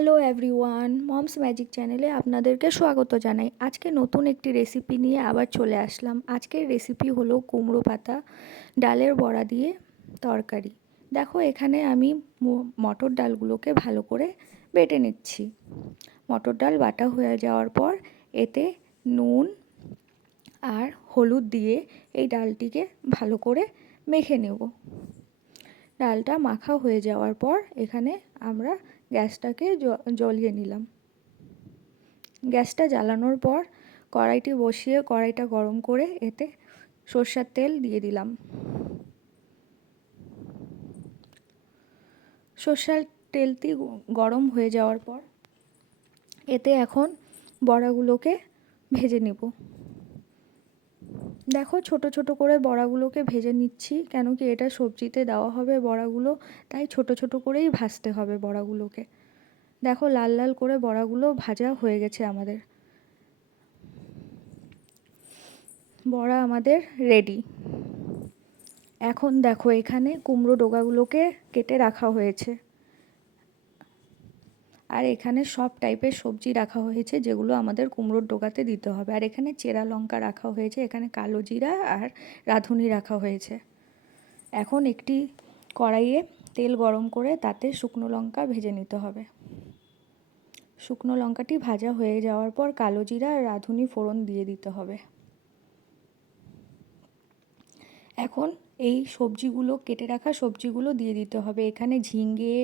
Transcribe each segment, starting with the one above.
Hello everyone, moms magic চ্যানেলে আপনাদেরকে স্বাগত জানাই। আজকে নতুন একটি রেসিপি নিয়ে আবার চলে আসলাম। আজকের রেসিপি হলো কুমড়ো পাতা ডালের বড়া দিয়ে তরকারি। দেখো এখানে আমি মটর ডালগুলোকে ভালো করে বেটে নিচ্ছি। মটর ডাল বাটা হয়ে যাওয়ার পর এতে নুন আর হলুদ দিয়ে এই ডালটিকে ভালো করে মেখে নেব। ডালটা মাখা হয়ে যাওয়ার পর এখানে আমরা গ্যাসটাকে জ্বলিয়ে নিলাম। গ্যাসটা জ্বালানোর পর কড়াইটি বসিয়ে কড়াইটা গরম করে এতে সরষের তেল দিয়ে দিলাম। সরষের তেলটি গরম হয়ে যাওয়ার পর এতে এখন বড়াগুলোকে ভেজে নেব। দেখো ছোট ছোট করে বড়াগুলোকে ভেজে নিচ্ছি, কেন কি এটা সবজিতে দেওয়া হবে বড়াগুলো, তাই ছোট ছোট করেই ভাজতে হবে বড়াগুলোকে। দেখো লাল লাল করে বড়াগুলো ভাজা হয়ে গেছে আমাদের। বড়া আমাদের রেডি। এখন দেখো এখানে কুমড়ো ডগাগুলোকে কেটে রাখা হয়েছে, আর এখানে সব টাইপের সবজি রাখা হয়েছে যেগুলো আমাদের কুমড়োর ডগাতে দিতে হবে। আর এখানে চেরা লঙ্কা রাখা হয়েছে, এখানে কালো জিরা আর রাঁধুনি রাখা হয়েছে। এখন একটি কড়াইয়ে তেল গরম করে তাতে শুকনো লঙ্কা ভেজে নিতে হবে। শুকনো লঙ্কাটি ভাজা হয়ে যাওয়ার পর কালো জিরা আর রাঁধুনি ফোড়ন দিয়ে দিতে হবে। এখন এই সবজিগুলো কেটে রাখা সবজিগুলো দিয়ে দিতে হবে। এখানে ঝিঙে,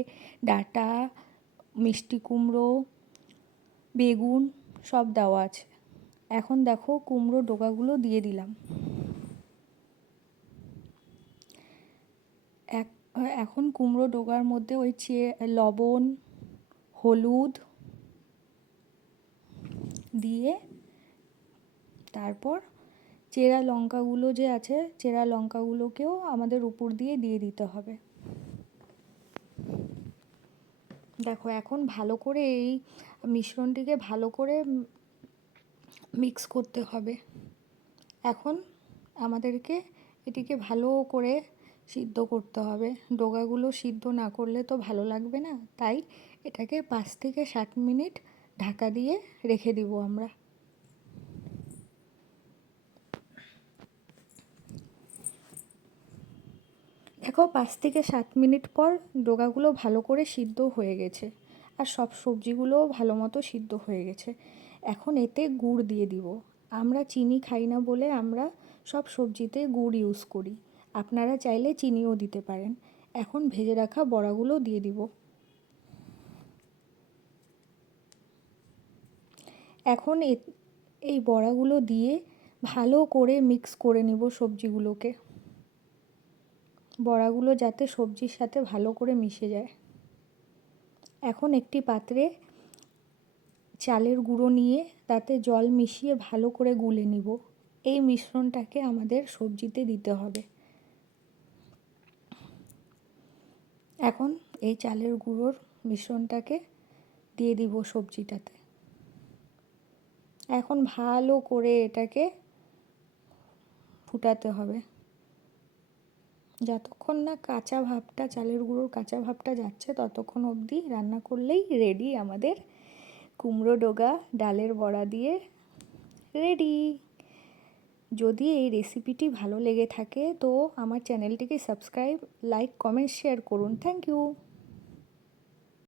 ডাঁটা, মিষ্টি কুমড়ো, বেগুন সব দেওয়া আছে। এখন দেখো কুমড়ো ডগাগুলো দিয়ে দিলাম। এখন কুমড়ো ডগার মধ্যে ওই লবণ, হলুদ দিয়ে তারপর চেরা লঙ্কাগুলো যে আছে, চেরা লঙ্কাগুলোকেও আমাদের উপর দিয়ে দিতে হবে। দেখো এখন ভালো করে এই মিশ্রণটিকে ভালো করে মিক্স করতে হবে। এখন আমাদেরকে এটিকে ভালো করে সিদ্ধ করতে হবে। ডগাগুলো সিদ্ধ না করলে তো ভালো লাগবে না, তাই এটাকে 5 থেকে 7 মিনিট ঢাকা দিয়ে রেখে দিব আমরা। দেখো 5 থেকে 7 মিনিট পর ডগাগুলো ভালো করে সিদ্ধ হয়ে গেছে, আর সব সবজিগুলোও ভালো মতো সিদ্ধ হয়ে গেছে। এখন এতে গুড় দিয়ে দিব। আমরা চিনি খাই না বলে আমরা সব সবজিতে গুড় ইউজ করি, আপনারা চাইলে চিনিও দিতে পারেন। এখন ভেজে রাখা বড়াগুলো দিয়ে দিব। এখন এই বড়াগুলো দিয়ে ভালো করে মিক্স করে নিব সবজিগুলোকে। বড়াগুলো যাতে সবজির সাথে ভালো করে মিশে যায়। এখন একটি পাত্রে চালের গুঁড়ো নিয়ে তাতে জল মিশিয়ে ভালো করে গুলে নিব। এই মিশ্রণটাকে আমাদের সবজিতে দিতে হবে। এখন এই চালের গুঁড়োর মিশ্রণটাকে দিয়ে দিব সবজিটাতে। এখন ভালো করে এটাকে ফুটাতে হবে, যতক্ষণ না কাঁচা ভাবটা, চালের গুঁড়োর কাঁচা ভাবটা যাচ্ছে ততক্ষণ অবধি রান্না করলেই রেডি আমাদের কুমড়ো ডগা ডালের বড়া দিয়ে রেডি। যদি এই রেসিপিটি ভালো লেগে থাকে তো আমার চ্যানেলটিকে সাবস্ক্রাইব, লাইক, কমেন্ট, শেয়ার করুন। Thank you.